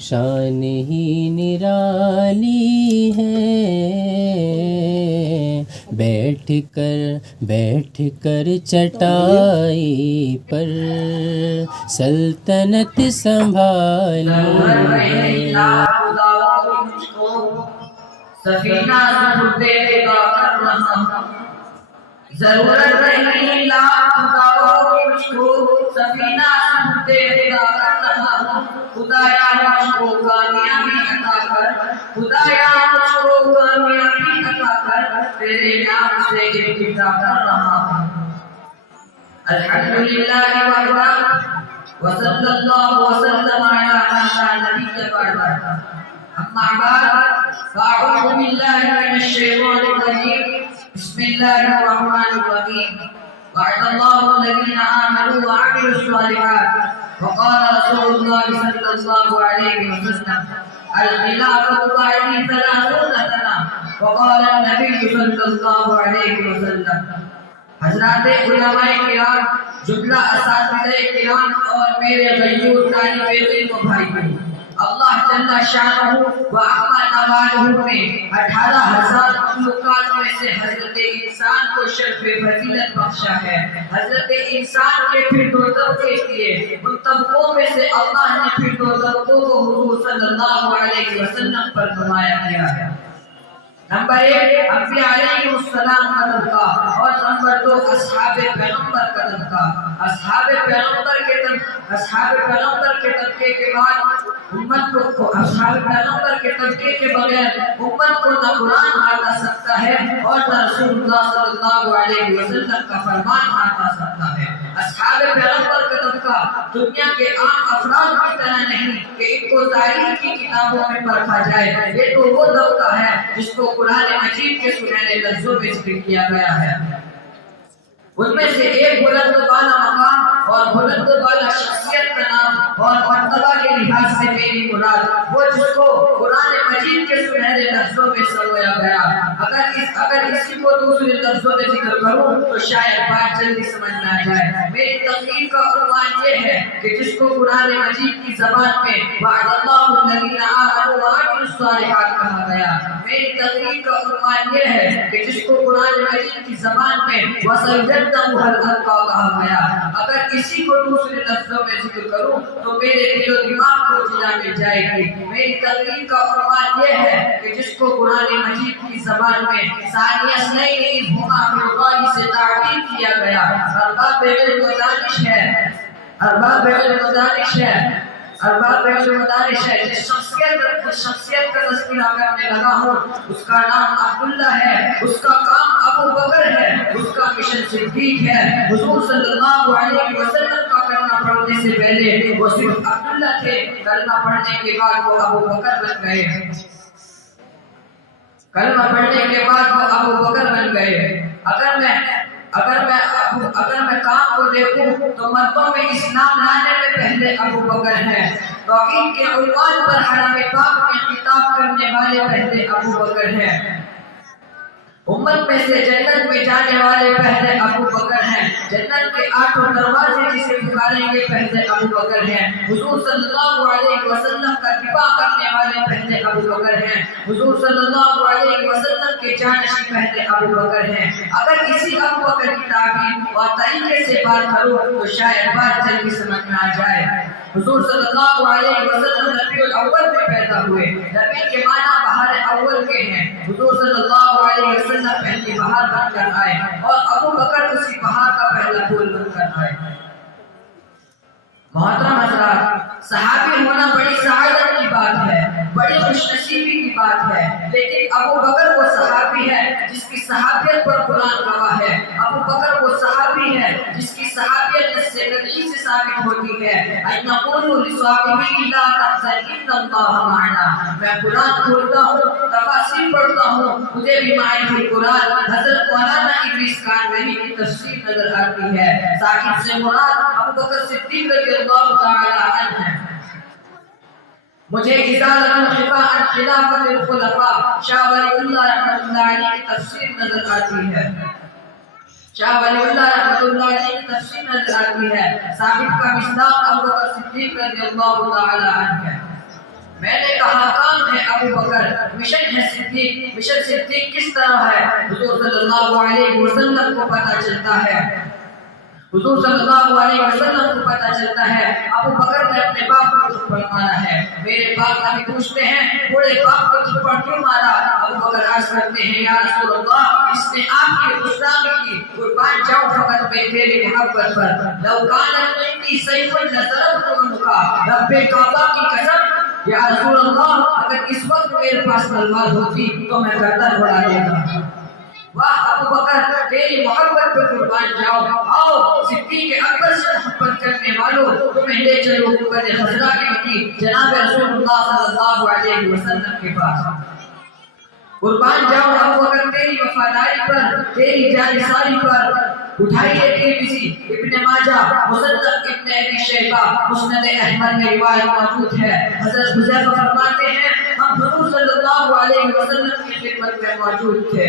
شان ہی نرالی ہے، بیٹھ کر چٹائی پر سلطنت سنبھالی ہے۔ سفینہ سمجھے گا کر رہا، ضرورت نہیں لاکھ خداؤں کی مجھ کو، سفینہ سمجھے گا کر رہا ہوں۔ خدایا مجھ کو کامیابی عطا کر، خدایا مجھ کو کامیابی عطا کر، تیرے نام سے ابتدا کر رہا ہوں۔ الحمدللہ وحدہ وصلی اللہ وسلم علی نبی بعد، اما بعد فاعوذ باللہ من الشیطان الرجیم، بسم اللہ الرحمن الرحیم۔ وعد اللہ الذین آمنوا وعملوا الصالحات وقال رسول اللہ صلی اللہ علیہ وسلم الخلافۃ بعدی 30 سنہ وقال النبی صلی اللہ علیہ وسلم۔ حضرات علماء کرام، جملہ اساتذہ کرام اور میرے غیور طالب علم و بھائیوں، اللہ جل شانہ و عظم نوالہ نے 18,000 مخلوقات میں سے حضرت انسان کو شرف فضیلت بخشا ہے۔ حضرت انسان کے پھر دو طبقے کیے، ان طبقوں میں سے اللہ نے پھر دو طبقوں کو حضور صلی اللہ علیہ وسلم پر نمایاں کیا ہے۔ نمبر 1 انبیاء علیہ السلام کا طبقہ، اور نمبر 2 اصحاب پیغمبر کا طبقہ۔ اصحاب پیغمبر کے طبقے کے بعد امت کو، اصحاب پیغمبر کے طبقے کے بغیر امت کو نہ قرآن آتا سکتا ہے اور نہ رسول اللہ صلی اللہ علیہ وسلم کا فرمان آتا سکتا ہے۔ اصحاب پیغمبر کا طبقہ دنیا کے عام افراد کی طرح نہیں کہ ان کو تاریخ کی کتابوں میں پرکھا جائے، یہ تو وہ طبقہ ہے جس کو قرآن مجید کے سنہرے لفظوں میں ذکر کیا گیا ہے۔ ان میں سے ایک بلند بالا مقام اور بلند بالا شخصیت کا نام اور مرتبہ کے لحاظ سے میری مراد وہ جس کو قرآن مجید کے سنہرے لفظوں میں سرویا گیا۔ اگر اسی کو دوسرے لفظوں میں ذکر کروں تو شاید بات جلدی سمجھ میں آ جائے۔ میری تقریر کا عنوان یہ ہے کہ جس کو قرآن مجید کی زبان میں وعد اللہ الذین آمنوا وعملوا الصالحات کہا گیا، میری تقریر کا عنوان یہ ہے کہ جس کو قرآن مجید کی زبان میں وَسَيُجَنَّبُهَا الْأَتْقَى کہا گیا۔ اگر اسی کو دوسرے لفظوں میں ذکر کروں تو میرے دل و دماغ کو جلا مل جائے گی۔ میری تقریر کا عنوان یہ ہے کہ جس کو قرآن مجید کی زبان میں ثانی اثنین اذ ھما فی الغار سے تعبیر کیا گیا۔ ارباب علم و دانش ہے، جس شخصیت کا تذکرہ کرنے لگا ہوں اس کا نام عبداللہ ہے، اس کا کام ابو بکر ہے، اس کا مشن صدیق ہے۔ حضور صلی اللہ علیہ وسلم کا کلمہ پڑھنے سے پہلے وہ صرف عبداللہ تھے، کلمہ پڑھنے کے بعد وہ ابو بکر بن گئے۔ کلمہ پڑھنے کے بعد وہ ابو بکر بن گئے۔ اگر میں کام کو دیکھوں تو مردوں میں اسلام لانے میں پہلے ابو بکر ہیں، توحید کے عنوان پر حرم پاک میں خطاب کرنے والے پہلے ابو بکر ہیں، امت میں سے جنت میں جانے والے پہلے ابو بکر ہیں، جنت کے 8 دروازے جسے پکاریں گے پہلے ابو بکر ہیں، حضور صلی اللہ علیہ وسلم کا دفاع کرنے والے پہلے ابو بکر ہیں، حضور صلی اللہ علیہ وسلم کے جانشین پہلے ابو بکر ہیں۔ اگر کسی ابو بکر کی تعبیر اور طریقے سے بات کروں تو شاید بات جلدی سمجھ میں آ جائے۔ حضور صلی اللہ علیہ وسلم ربیع الاول میں پیدا ہوئے، ربیع کے معنی بہار اول کے ہیں۔ حضور صلی اللہ علیہ وسلم پہلی بہار بن کر آئے اور ابو بکر اسی بہار کا پہلا پھول بن کر آئے۔ محترم حضرات، صحابی ہونا بڑی سعادت کی بات ہے، بڑی خوش نصیبی کی بات ہے، لیکن ابو بکر وہ صحابی ہے جس کی صحابیت پر قرآن گواہ ہے۔ ابو بکر وہ صحابی ہے جس کی صحابیت سے قطعی سے ثابت ہوتی ہے۔ أَن يَقُولُوا لِصَاحِبِهِ لَا تَحْزَنْ إِنَّ اللَّهَ مَعَنَا۔ میں قرآن کھولتا ہوں، تفاسیر پڑھتا ہوں، مجھے بھی معانی القرآن حضرت مولانا ادریس کانوری کی تفسیر نظر آتی ہے۔ صاحب سے مراد ابو بکر صدیق رضی اللہ تعالی عنہ ہے۔ مجھے اِذَا لَمْ خِفَا عَنْ خِلَافَةِ الْخُلَفَاء شاہ ولی اللہ رحمۃ اللہ علیہ کی تفسیر نظر آتی ہے۔ شاہ ولی اللہ رحمۃ اللہ علیہ کی تفسیر نظر آتی ہے، صاحب کا مصداق ابو بکر صدیق رضی اللہ تعالی عنہ ہے۔ میں نے کہا کام ہے ابو بکر، مشن ہے صدیق۔ مشن صدیق کس طرح ہے؟ حضور صلی اللہ علیہ وسلم کو پتہ چلتا ہے، حضور صلی اللہ علیہ وسلم کو پتہ چلتا ہے ابو بکر نے اپنے باپ کو تھپڑ مارا ہے۔ میرے باپ نبی پوچھتے ہیں بوڑھے باپ کو تھپڑ کیوں مارا؟ ابو بکر عرض کرتے ہیں یا رسول اللہ اس نے آپ کی گستاخی کی، قربان جاؤ فقط میں تیری محبت پر، لو کانت عندی سیف لضربت عنق، رب کعبہ کی قسم یا رسول اللہ اگر اس وقت میرے پاس تلوار ہوتی تو میں گردن اڑا دیتا۔ واہ ابو بکر تیری محبت پر قربان جاؤ، آؤ صدیق اکبر سے محبت کرنے والوں تمہیں لے چلو قوت خزرہ کی جناب رسول اللہ صلی اللہ علیہ وسلم کے پاس۔ قربان جاؤ ابو بکر تیری وفاداری پر، تیری جانثاری پر۔ اٹھائیے ترمذی، ابن ماجہ، مصنف ابن ابی شیبہ، مسند احمد میں روایت موجود ہے۔ حضرت حذیفہ فرماتے ہیں ہم حضور صلی اللہ علیہ وسلم کی خدمت میں موجود تھے،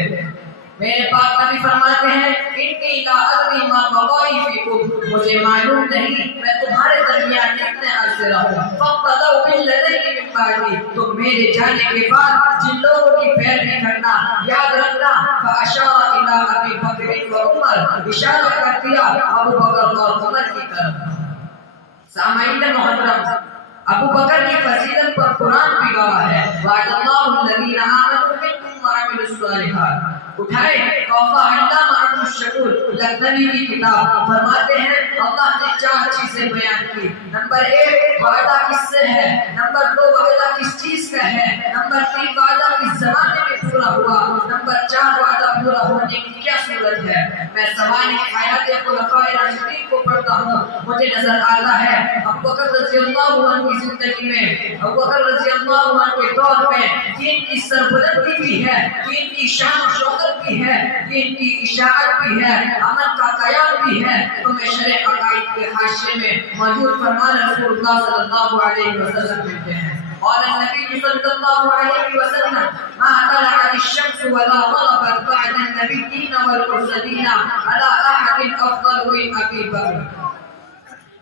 میرے پاک نبی فرماتے ہیں انی لا ادری ما بقائی فیکم، مجھے معلوم نہیں میں تمہارے درمیان کتنے عرصے رہوں، فاقتدوا بالذین من بعدی، تو میرے جانے کے بعد جن لوگوں کی پیروی کرنا، یاد رکھنا۔ فاشار الی ابی بکر و عمر، اشارہ کر دیا ابو بکر اور عمر کی طرف۔ سامعین محترم، ابو بکر کی فضیلت پر قرآن بھی گواہ ہے، وعد اللہ الذین آمنوا منکم وعملوا الصالحات۔ اٹھائے توفہ علامہ عبد الشکور لکھنوی کی کتاب، فرماتے ہیں اللہ نے 4 چیزیں بیان کی۔ نمبر 1 وعدہ کس سے ہے، نمبر 2 وعدہ کس چیز کا ہے، نمبر 3 وعدہ کس زمانے میں پورا ہوا، نمبر 4 وعدہ پورا ہونے کی کیا صورت ہے۔ میں سوانح حیات خلفائے راشدین کو پڑھتا ہوں، مجھے نظر آتا ہے ابو بکر رضی اللہ عنہ کی زندگی میں، ابو بکر رضی اللہ عنہ کے دور میں دین کی سربلندی بھی ہے، دین کی شان و شوکت بھی ہے، دین کی اشاعت بھی ہے، امن کا قیام بھی ہے۔ تو میں شرح عقائد کے حاشیے میں موجود فرمان رسول اللہ صلی اللہ علیہ وسلم ملتے ہیں۔ قال النبي صلى الله عليه وسلم ما طلعت الشمس ولا غربت بعد النبيين والمرسلين على أحد أفضل من أبي بكر۔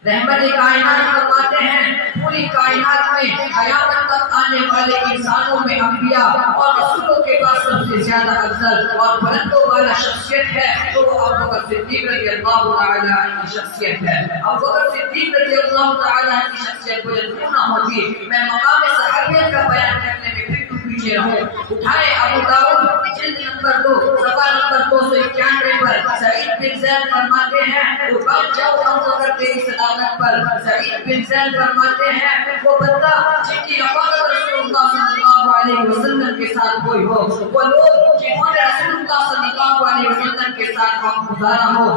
رحمت کائنات فرماتے ہیں پوری کائنات میں قیامت تک آنے والے انسانوں میں انبیاء اور رسولوں کے پاس سب سے زیادہ افضل اور بلندوں والا شخصیت ہے تو وہ ابو بکر صدیق رضی اللہ تعالی عنہ کی شخصیت ہے۔ ابو بکر صدیق رضی اللہ تعالی عنہ کی شخصیت بلند کیوں نہ ہوتی، میں مقام صحابیت کا بیان کرنے میں پھر پیچھے رہوں۔ اٹھائے ابو داؤد جلد نمبر 2 صفحہ نمبر 291 پر سعید بن زید فرماتے ہیں قربان جاؤ ابو بکر تیری صداقت پر۔ سعید بن زید فرماتے ہیں وہ بندہ جن کی رفاقت رسول اللہ صلی اللہ علیہ وسلم کے ساتھ ہوئی ہو، وہ لوگ جنہوں نے رسول اللہ صلی اللہ علیہ وسلم کے ساتھ وقت گزارا ہو،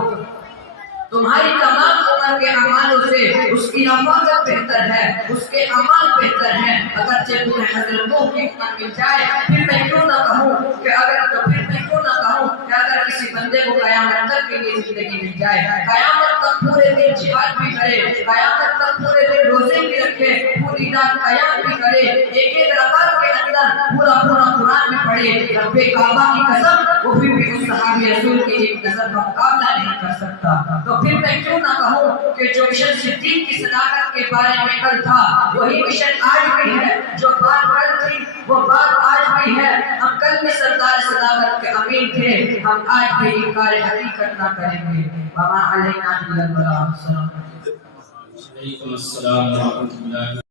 تمہاری تمام عمر کے اعمالوں سے اس کی رفاقت بہتر ہے، اس کے اعمال بہتر ہیں۔ اگرچہ تمہیں حضرت نوح کی امت مل جائے پھر میں کیوں نہ کہوں کہ اگر کسی بندے کو قیامت تک کے لیے زندگی مل جائے، قیامت تک پورے دن جہاد بھی کرے، قیامت تک پورے دن روزے بھی رکھے، پوری رات قیام بھی کرے، ایک رکعت کے اندر پورا قرآن بھی پڑھے، رب کعبہ کی قسم وہ بھی اس صحابی رسول کی ایک نظر کا مقابلہ نہیں کر سکتا۔ تو پھر میں کیوں نہ کہوں کہ جو مشن صدیق کی صداقت کے بارے میں کل تھا وہی مشن آج بھی ہے، جو بات کل تھی وہ بات آج بھی ہے۔ ہم کل میں سردار صداقت کے امین تھے، ہم آج بھی انکار حقیقت نہ کریں گے۔ وما علینا الا البلاغ۔ السلام علیکم۔ وعلیکم السلام ورحمۃ اللہ۔